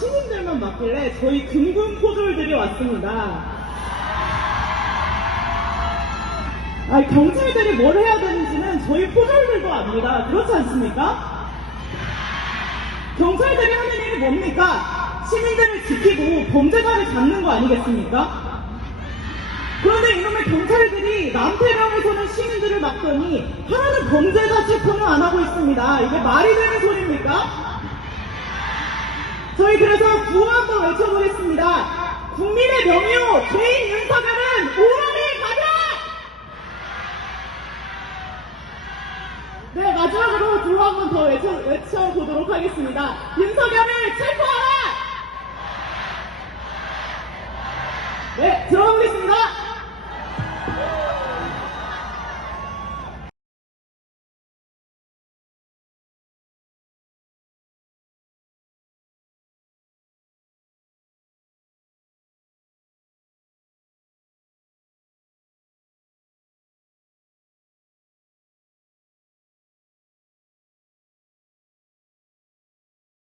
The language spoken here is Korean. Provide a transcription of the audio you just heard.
시민들만 맞길래 저희 금군 포졸들이 왔습니다. 아, 경찰들이 뭘 해야 되는지는 저희 포졸들도 압니다. 그렇지 않습니까? 경찰들이 하는 일이 뭡니까? 시민들을 지키고 범죄자를 잡는 거 아니겠습니까? 그런데 이놈의 경찰들이 남태령에서는 시민들을 막더니 하나는 범죄자 체포는 안 하고 있습니다. 이게 말이 되는 소리입니까? 저희 그래서 구호 한번 외쳐보겠습니다. 국민의 명예호 죄인 윤석열은 오라를 가자! 네, 마지막으로 구호 한번 더 외쳐, 외쳐보도록 하겠습니다. 윤석열을 체포하라! 네, 들어보겠습니다.